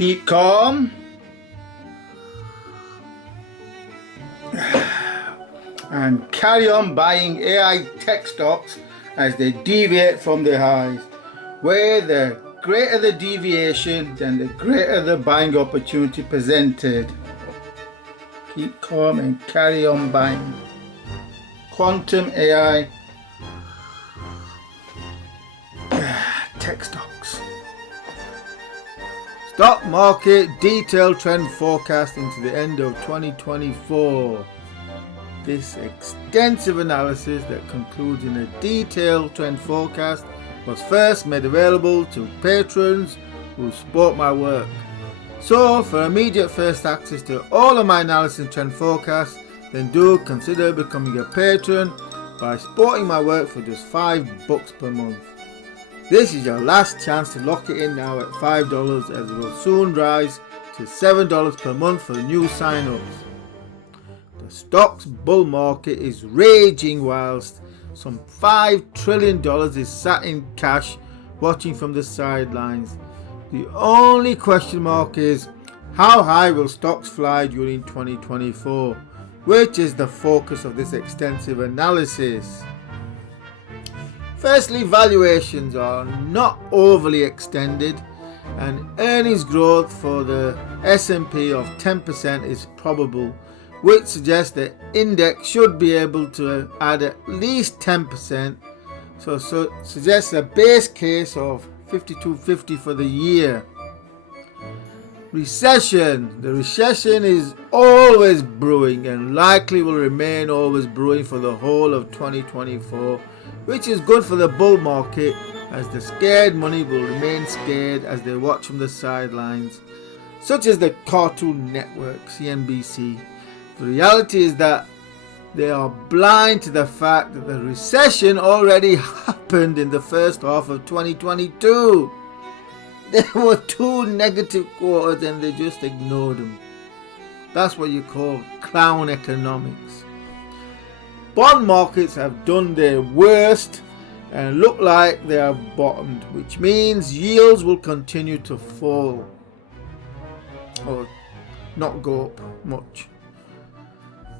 Keep calm and carry on buying AI tech stocks as they deviate from the highs. Where the greater the deviation, then the greater the buying opportunity presented. Keep calm and carry on buying. Quantum AI tech stocks. Stock market detailed trend forecast into the end of 2024. This extensive analysis that concludes in a detailed trend forecast was first made available to patrons who support my work. So for immediate first access to all of my analysis and trend forecasts, then do consider becoming a patron by supporting my work for just $5 per month. This is your last chance to lock it in now at $5, as it will soon rise to $7 per month for new sign-ups. The stocks bull market is raging whilst some $5 trillion is sat in cash watching from the sidelines. The only question mark is, how high will stocks fly during 2024, which is the focus of this extensive analysis. Firstly, valuations are not overly extended, and earnings growth for the S&P of 10% is probable, which suggests the index should be able to add at least 10%, so suggests a base case of 5250 for the year. Recession. The recession is always brewing and likely will remain always brewing for the whole of 2024, which is good for the bull market, as the scared money will remain scared as they watch from the sidelines, such as the Cartoon Network, CNBC. The reality is that they are blind to the fact that the recession already happened in the first half of 2022. There were 2 negative quarters and they just ignored them. That's what you call clown economics. Bond markets have done their worst and look like they have bottomed, which means yields will continue to fall or not go up much.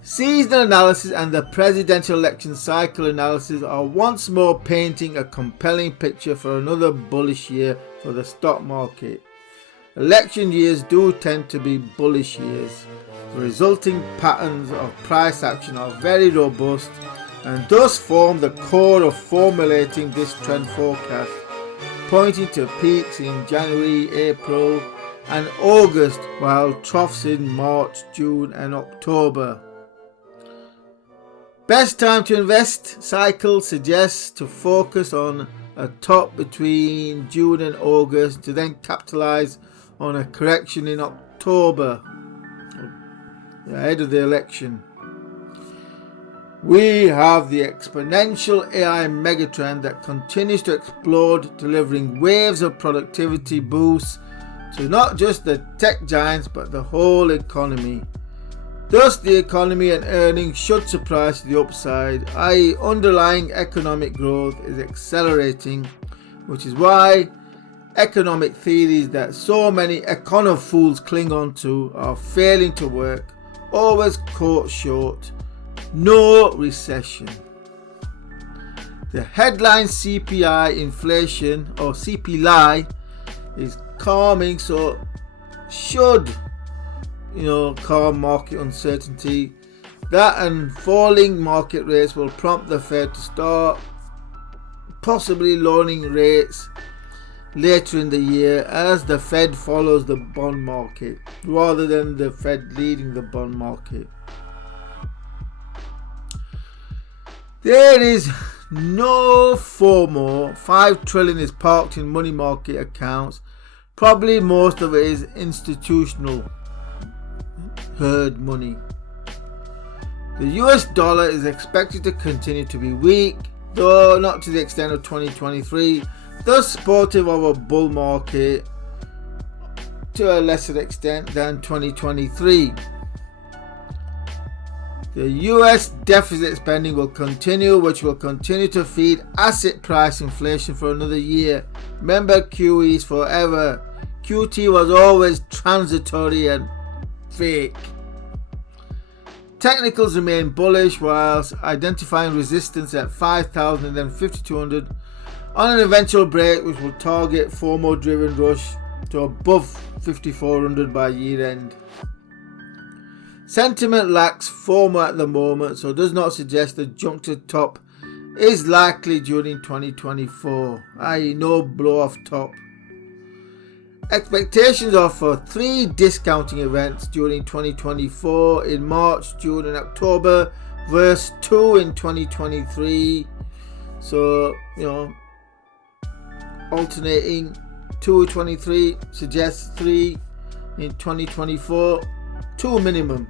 Seasonal analysis and the presidential election cycle analysis are once more painting a compelling picture for another bullish year for the stock market. Election years do tend to be bullish years. The resulting patterns of price action are very robust and thus form the core of formulating this trend forecast, pointing to peaks in January, April and August, while troughs in March, June and October. Best time to invest cycle suggests to focus on a top between June and August to then capitalize on a correction in October ahead of the election. We have the exponential AI megatrend that continues to explode, delivering waves of productivity boosts to not just the tech giants but the whole economy. Thus, the economy and earnings should surprise to the upside, i.e. underlying economic growth is accelerating, which is why economic theories that so many econo-fools cling on to are failing to work, always caught short. No recession. The headline CPI inflation or CPI is calming, so should calm market uncertainty. That and falling market rates will prompt the Fed to start possibly lowering rates later in the year as the Fed follows the bond market rather than the Fed leading the bond market. There is no FOMO. $5 trillion is parked in money market accounts. Probably most of it is institutional herd money. The US dollar is expected to continue to be weak, though not to the extent of 2023, thus supportive of a bull market to a lesser extent than 2023. The US deficit spending will continue, which will continue to feed asset price inflation for another year. Remember, QE is forever. QT was always transitory and fake. Technicals remain bullish whilst identifying resistance at 5,000 and then 5,200 on an eventual break which will target FOMO driven rush to above 5,400 by year end. Sentiment lacks FOMO at the moment, so does not suggest the jump to top is likely during 2024, i.e. no blow off top. Expectations are for 3 discounting events during 2024 in March, June and October versus 2 in 2023. So, alternating 2 suggests 3 in 2024, 2 minimum.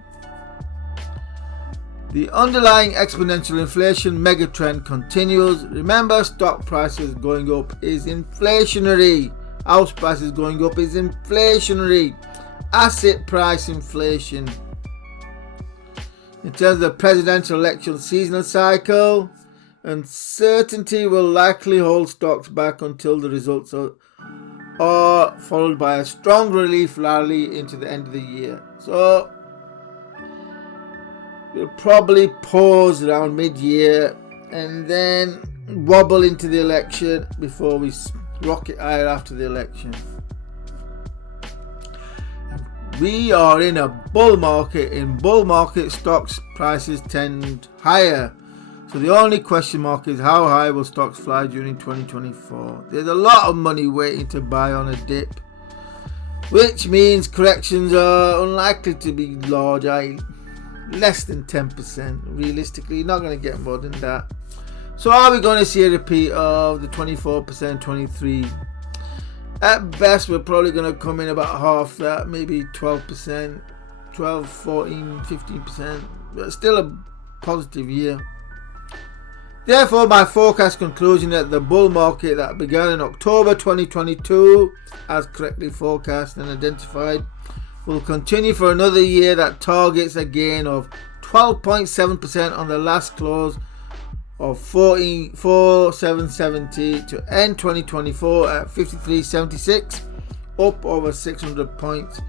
The underlying exponential inflation megatrend continues. Remember, stock prices going up is inflationary. House prices going up is inflationary. Asset price inflation. In terms of the presidential election seasonal cycle, uncertainty will likely hold stocks back until the results are followed by a strong relief rally into the end of the year. So we'll probably pause around mid-year and then wobble into the election before we rocket higher after the election. We are in a bull market. In bull market, stocks prices tend higher. So the only question mark is how high will stocks fly during 2024. There's a lot of money waiting to buy on a dip, which means corrections are unlikely to be large, less than 10%. Realistically, not going to get more than that. So are we going to see a repeat of the 24%, 23? At best, we're probably going to come in about half that, maybe 12%, 12, 14, 15%, but still a positive year. Therefore, my forecast conclusion that the bull market that began in October 2022, as correctly forecast and identified, will continue for another year that targets a gain of 12.7% on the last close of 4,770 to end 2024 at 53.76, up over 600 points,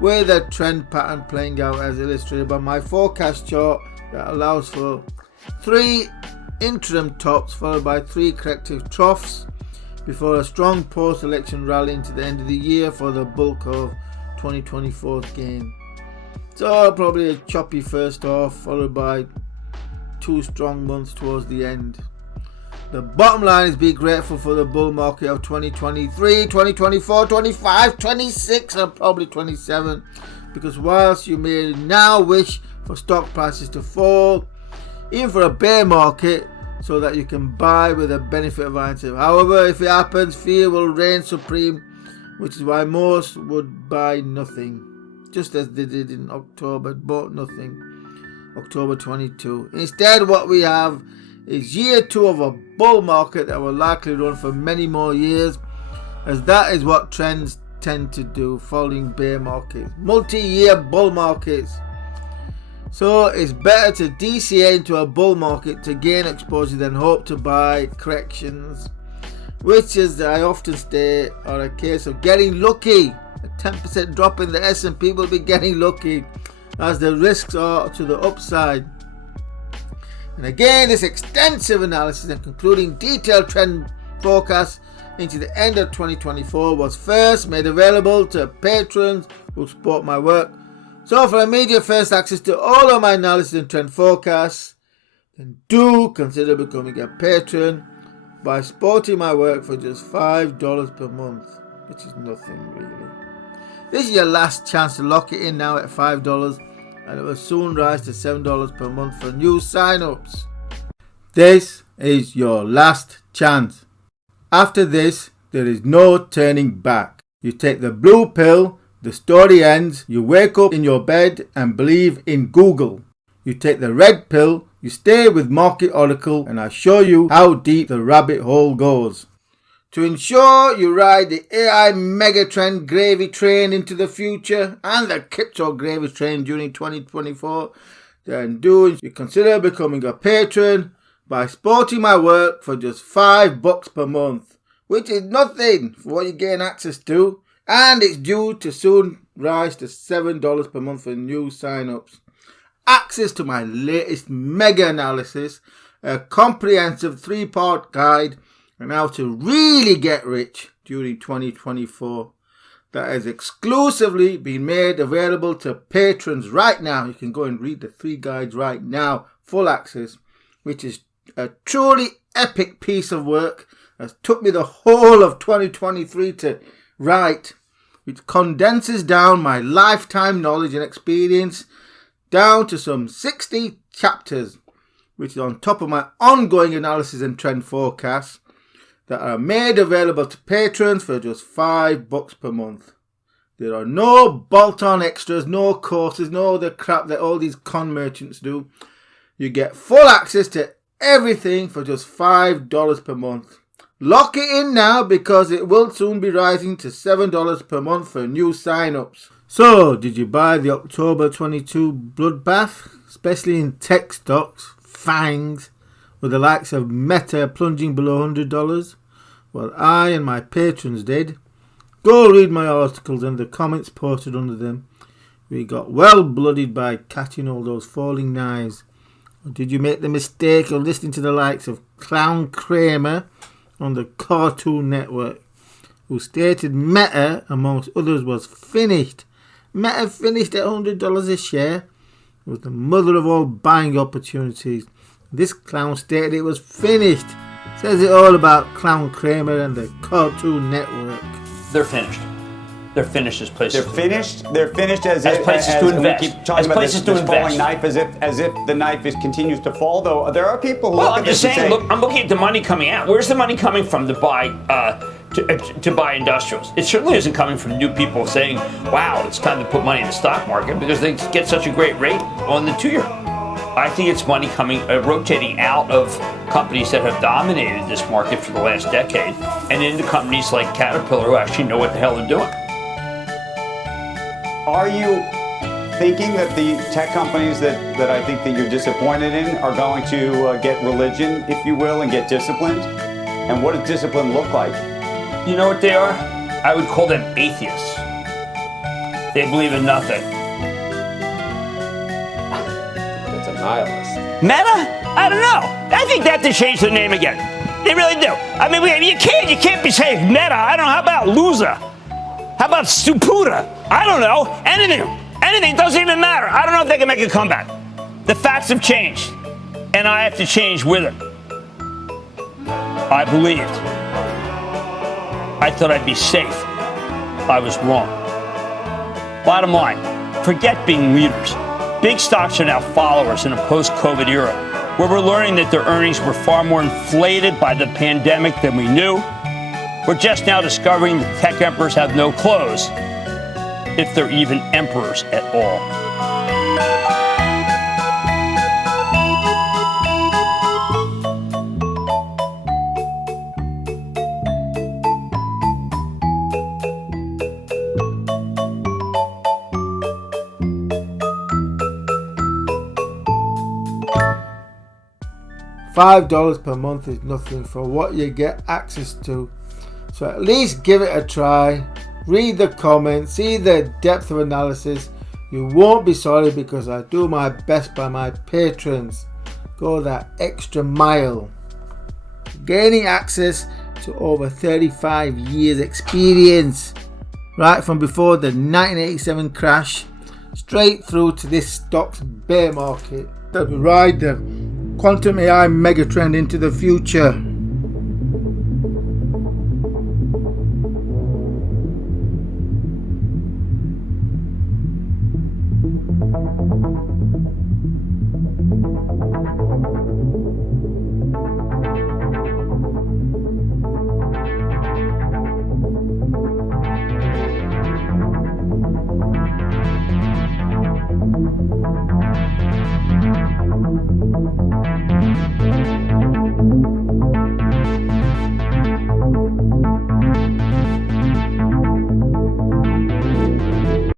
with a trend pattern playing out as illustrated by my forecast chart that allows for 3 interim tops followed by 3 corrective troughs before a strong post-election rally into the end of the year for the bulk of 2024's gain. So probably a choppy first half followed by 2 strong months towards the end. The bottom line is be grateful for the bull market of 2023, 2024, 25, 26 and probably 27, because whilst you may now wish for stock prices to fall, even for a bear market, so that you can buy with the benefit of hindsight. However, if it happens, fear will reign supreme, which is why most would buy nothing, just as they did in October, bought nothing. October 22. Instead, what we have is year 2 of a bull market that will likely run for many more years, as that is what trends tend to do following bear markets, multi-year bull markets. So it's better to DCA into a bull market to gain exposure than hope to buy corrections, which, as I often state, are a case of getting lucky. A 10% drop in the S&P will be getting lucky, as the risks are to the upside. And again, this extensive analysis and concluding detailed trend forecasts into the end of 2024 was first made available to patrons who support my work. So for immediate first access to all of my analysis and trend forecasts, then do consider becoming a patron by supporting my work for just $5 per month, which is nothing really. This is your last chance to lock it in now at $5, and it will soon rise to $7 per month for new sign-ups. This is your last chance. After this, there is no turning back. You take the blue pill, the story ends, you wake up in your bed and believe in Google. You take the red pill, you stay with Market Oracle, and I show you how deep the rabbit hole goes. To ensure you ride the AI megatrend gravy train into the future and the crypto gravy train during 2024, then do you consider becoming a patron by supporting my work for just $5 per month, which is nothing for what you gain access to, and it's due to soon rise to $7 per month for new sign-ups. Access to my latest mega analysis, a comprehensive 3-part guide on how to really get rich during 2024 that has exclusively been made available to patrons right now. You can go and read the 3 guides right now, full access, which is a truly epic piece of work that took me the whole of 2023 to write, which condenses down my lifetime knowledge and experience down to some 60 chapters, which is on top of my ongoing analysis and trend forecasts that are made available to patrons for just $5 per month. There are no bolt-on extras, no courses, no the crap that all these con merchants do. You get full access to everything for just $5 per month. Lock it in now because it will soon be rising to $7 per month for new sign-ups. So, did you buy the October 22 bloodbath? Especially in tech stocks, FANGs, with the likes of Meta plunging below $100? Well, I and my patrons did. Go read my articles and the comments posted under them. We got well blooded by catching all those falling knives. Or did you make the mistake of listening to the likes of Clown Kramer on the Cartoon Network, who stated Meta, amongst others, was finished? Meta finished at $100 a share. It was the mother of all buying opportunities. This clown stated it was finished. Says it all about Clown Kramer and the Cartoon Network. They're finished. They're finished as places. They're finished. They're finished as places to invest. We keep talking about this falling knife, as if the knife continues to fall. Though there are people who look at this and say, look, I'm looking at the money coming out. Where's the money coming from to buy to buy industrials? It certainly isn't coming from new people saying, "Wow, it's time to put money in the stock market," because they get such a great rate on the 2-year. I think it's money coming rotating out of companies that have dominated this market for the last decade and into companies like Caterpillar who actually know what the hell they're doing. Are you thinking that the tech companies that I think that you're disappointed in are going to get religion, if you will, and get disciplined? And what does discipline look like? You know what they are? I would call them atheists. They believe in nothing. That's a nihilist. Meta? I don't know. I think they have to change the name again. They really do. I mean, you can't be saying Meta. I don't know. How about loser? How about stupuda? I don't know. Anything doesn't even matter. I don't know if they can make a comeback. The facts have changed, and I have to change with it. I believed. I thought I'd be safe. I was wrong. Bottom line, forget being leaders. Big stocks are now followers in a post-COVID era, where we're learning that their earnings were far more inflated by the pandemic than we knew. We're just now discovering that tech emperors have no clothes, if they're even emperors at all. $5 per month is nothing for what you get access to. So at least give it a try. Read the comments, see the depth of analysis. You won't be sorry because I do my best by my patrons. Go that extra mile. Gaining access to over 35 years experience. Right from before the 1987 crash straight through to this stock's bear market. That will ride the quantum AI megatrend into the future.